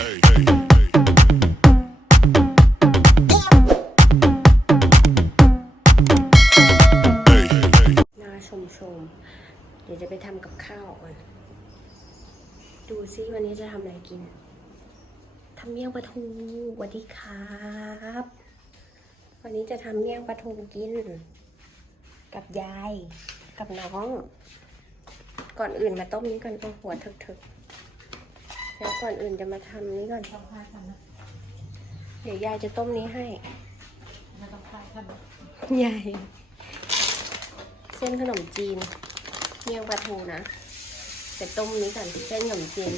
น่าชมชม เดี๋ยวจะไปทำกับข้าวก่อน ดูซิวันนี้จะทำอะไรกินทำเมี่ยงปลาทูสวัสดีครับ วันนี้จะทำเมี่ยงปลาทูกิน กับยาย กับน้อง ก่อนอื่นมาต้มนี้ก่อนก็หัวเถก แล้วก่อนอื่นจะมาทำนี้ก่อนต้องพายทำนะเดี๋ยวยายจะต้มนี้ให้ไม่ต้องพายทำนะยายเส้นขนมจีนเมี่ยงปลาทูนะแต่ต้มนี้ก่อนเส้นขนมจีน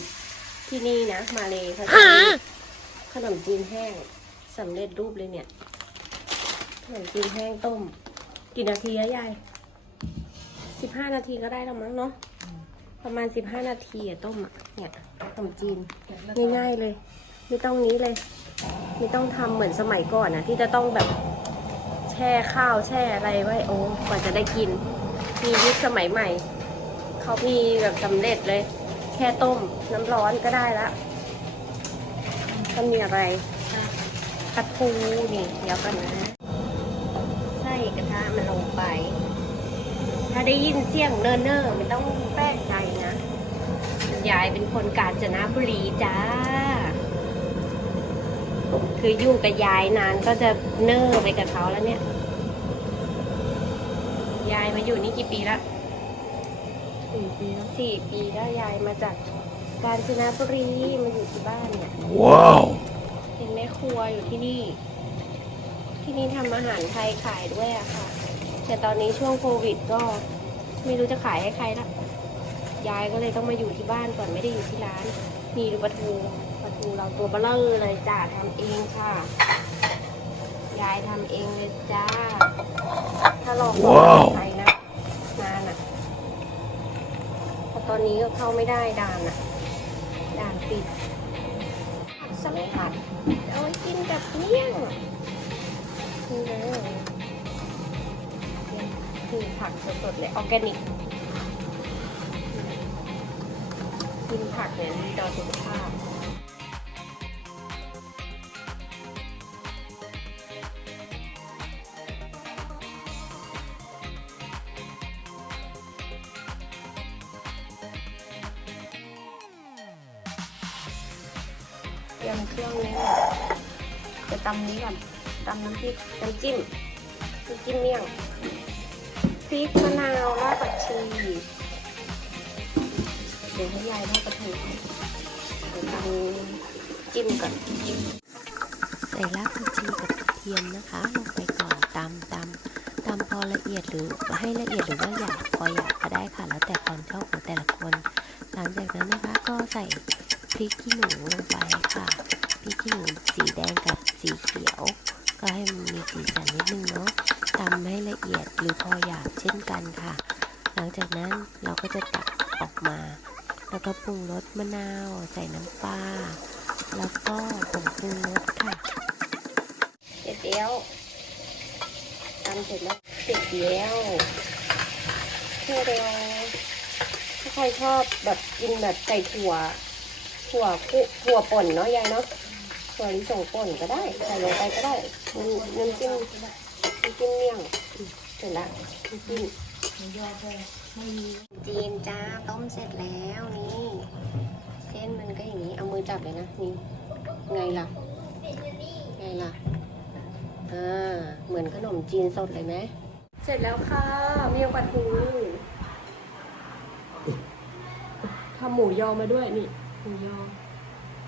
ที่นี่นะ มาเลยเขาจะมีขนมจีนแห้งสำเร็จรูปเลยเนี่ยขนมจีนแห้งต้ม กี่นาทีอะยายสิบห้านาทีก็ได้แล้วมั้งเนาะ ประมาณสิบห้านาทีอะต้มอะเนี่ยขนมจีน ง่ายๆเลย ไม่ต้องนี้เลย ไม่ต้องทำเหมือนสมัยก่อนนะที่จะต้องแบบแช่ข้าวแช่อะไรไว้โอ้กว่าจะได้กิน มียุคสมัยใหม่ เขามีแบบสำเร็จเลย แค่ต้มน้ำร้อนก็ได้ละก็มีอะไรปลาทูนี่เดี๋ยวกันนะใส่กระทะมันลงไป ถ้าได้ยินเสียงเนิ่นๆไม่ต้องแปลกใจนะ ยายเป็นคนกาญจนบุรีจ้า คืออยู่กับยายนานก็จะเนิ่อไปกับเขาแล้วเนี่ย ยายมาอยู่นี่กี่ปีละสี่ปีแล้วสี่ปีแล้วยายมาจากกาญจนบุรีมาอยู่ที่บ้านเนี่ย Wow. เป็นแม่ครัวอยู่ที่นี่ ที่นี่ทำอาหารไทยขายด้วยอะค่ะ แต่ตอนนี้ช่วงโควิดก็ไม่รู้จะขายให้ใครละ ยายก็เลยต้องมาอยู่ที่บ้านก่อนไม่ได้อยู่ที่ร้านนี่ดูปลาทูปลาทูเราตัวเบลเลอร์เลยจ้าทำเองค่ะ ยายทำเองเลยจ้า ถ้ารอคนว้าวไปนะนานอะเพราะตอนนี้ก็เข้าไม่ได้ด่านอะด่านปิดสลัดเอาไว้กินกับเมี่ยงนี่เลยคือผักสดๆเลยออร์แกนิก ผักเนี่ยดีต่อสุขภาพเตรียมเครื่องนี้ก่อนจะตำนี้ก่อนตำน้ำพริกน้ำจิ้มน้ำจิ้มเมี่ยงพริกมะนาวรากผักชี ดี๋ยวให้ยายทอดปลาทูเดี๋ยวทำจิ้มก่อนใส่รากผักชีกับกระเทียมนะคะ ลงไปก่อนตำตำตำพอละเอียดหรือให้ละเอียดหรือว่าหยาบพอหยาบก็ได้ค่ะ แล้วแต่ความชอบของแต่ละคน หลังจากนั้นนะคะก็ใส่พริกขี้หนูลงไปค่ะพริกขี้หนูสีแดงกับสีเขียว ก็ให้มันมีสีสันนิดนึงเนาะตำให้ละเอียดหรือพอหยาบเช่นกันค่ะ หลังจากนั้นเราก็จะตักออกมา แล้วก็ปรุงรสมะนาวใส่น้ำปลา แล้วก็ผงปรุงรสค่ะเสร็จแล้วตำเสร็จแล้วเสร็จแล้วแค่เดียวถ้าใครชอบแบบกินแบบใส่ถั่ว ถั่วคุถั่วป่นเนาะยายเนาะถั่วลิสงป่นก็ได้ใส่ลงไปก็ได้น้ำน้ำจิ้มน้ำจิ้มเมี่ยงเสร็จละน้ำจิ้ม มูยอแพงไม่มีจีนจ้าต้มเสร็จแล้วนี่ เส้นมันก็อย่างนี้เอามือจับเลยนะนี่ไงล่ะไงล่ะอ่าเหมือนขนมจีนสดเลยไหมเสร็จแล้วค่ะเมี่ยงปลาทูทำหมูยอมาด้วยนี่หมูยอ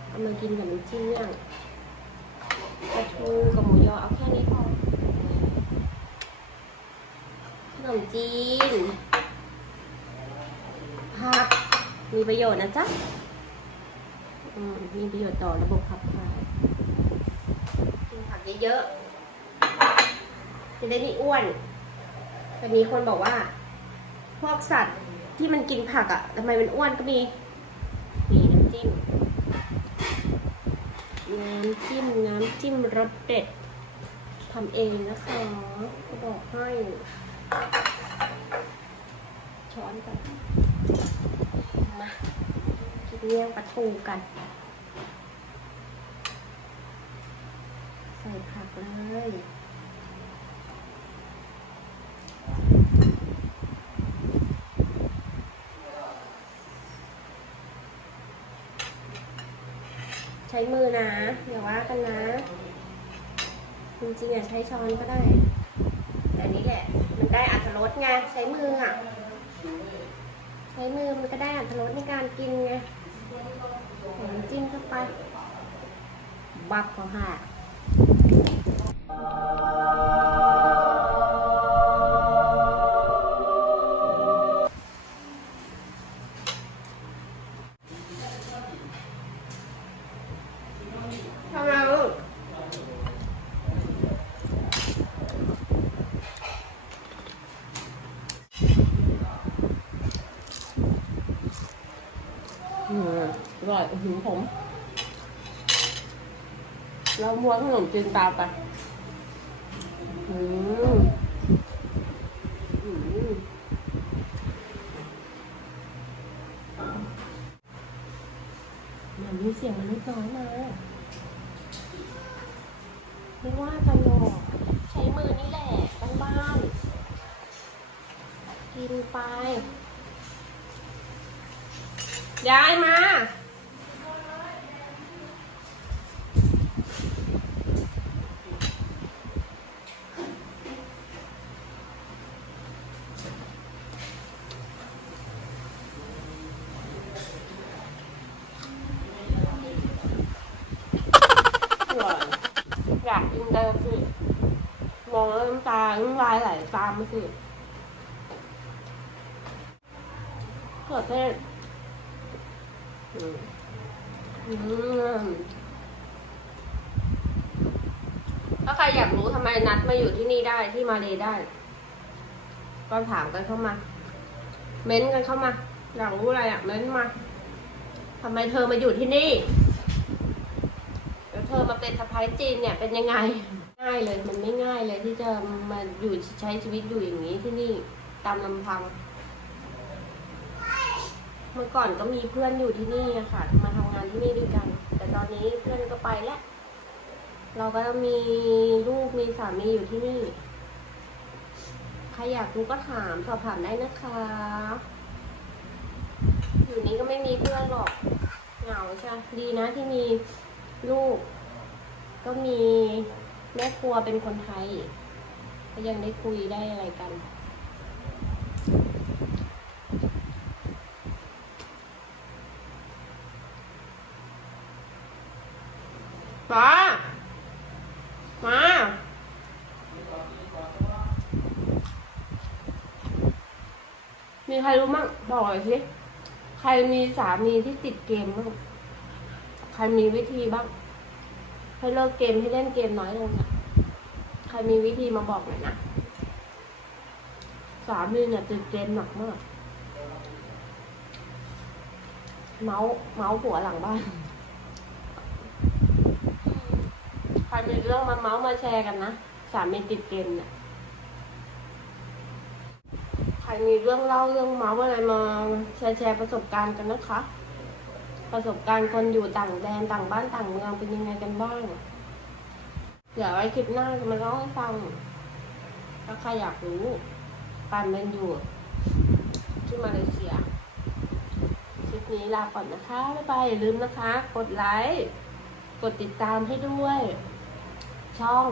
เอามากินกับน้ำจิ้มเนี่ยปลาทูกับหมูยอเอาแค่นี้พอข นมจีนผักมีประโยชน์นะจ๊ะมีประโยชน์ต่อระบบขับถ่ายกินผักเยอะๆจะได้ไม่อ้วน แต่มีคนบอกว่า พวกสัตว์ที่มันกินผักอะ่ะทำไมมันอ้วนก็มีมีน้ำจิ้มน้ำจิ้มน้ำจิ้มรสเด็ดทำเองนะคะจะบอกให้ ช้อนกันมากินเมี่ยงปลาทูกัน ใส่ผักเลยใช้มือนะอย่าว่ากันนะ จริงๆอะใช้ช้อนก็ได้ อันนี้แหละ มันได้อัตรสไงใช้มืออะ ใช้มือมันก็ได้อัตรสในการกินไงจิ้มเข้าไป บับเขาค่ะ อืมอร่อยหือผม เราม้วนขนมจีนตามไปอืมอืมมันมีเสียงมันนิดน้อยมาไม่ว่ากันหรอกใช้มือนี่แหละบ้านๆกินไป ยายมา อยากกินเดิมสิมองแล้วน้ำตาน้ำลายไหลตามมาสิเขือเทศ ถ้าใครอยากรู้ทำไมนัดมาอยู่ที่นี่ได้ที่มาเลได้ ก็ถามกันเข้ามา เม้นต์กันเข้ามา อยากรู้อะไรอะเม้นมาทำไมเธอมาอยู่ที่นี่แล้วเธอมาเป็นสะพ้ายจีนเนี่ยเป็นยังไง ง่ายเลยมันไม่ง่ายเลยที่จะมาอยู่ใช้ชีวิตอยู่อย่างนี้ที่นี่ตามลำพัง เมื่อก่อนก็มีเพื่อนอยู่ที่นี่ค่ะ มาทำงานที่นี่ด้วยกัน แต่ตอนนี้เพื่อนก็ไปแล้ว เราก็มีลูกมีสามีอยู่ที่นี่ ใครอยากรู้ก็ถามสอบถามได้นะคะ อยู่นี้ก็ไม่มีเพื่อนหรอก เหงาใช่ ดีนะที่มีลูก ก็มีแม่ครัวเป็นคนไทย ก็ยังได้คุยได้อะไรกัน มา มา มีใครรู้มั่งบอกหน่อยสิ ใครมีสามีที่ติดเกมบ้าง ใครมีวิธีบ้าง ให้เลิกเกมให้เล่นเกมน้อยลงอะใครมีวิธีมาบอกหน่อยนะ สามีเนี่ยติดเกมหนักมาก เมาส์เมาส์หัวหลังบ้าน ใครมีเรื่องมาเมาส์มาแชร์กันนะ สามีติดเกมเนี่ย มีเรื่องเล่าเรื่องเมาส์อะไรมาแชร์แชร์ประสบการณ์กันนะคะ ประสบการณ์คนอยู่ต่างแดนต่างบ้านต่างเมืองเป็นยังไงกันบ้างเดี๋ยวไว้คลิปหน้าจะมาเล่าให้ฟัง ถ้าใครอยากรู้การเป็นอยู่ที่มาเลเซียคลิปนี้ลาก่อนนะคะ บ๊ายบายอย่าลืมนะคะ กดไลค์ กดติดตามให้ด้วย ช่อง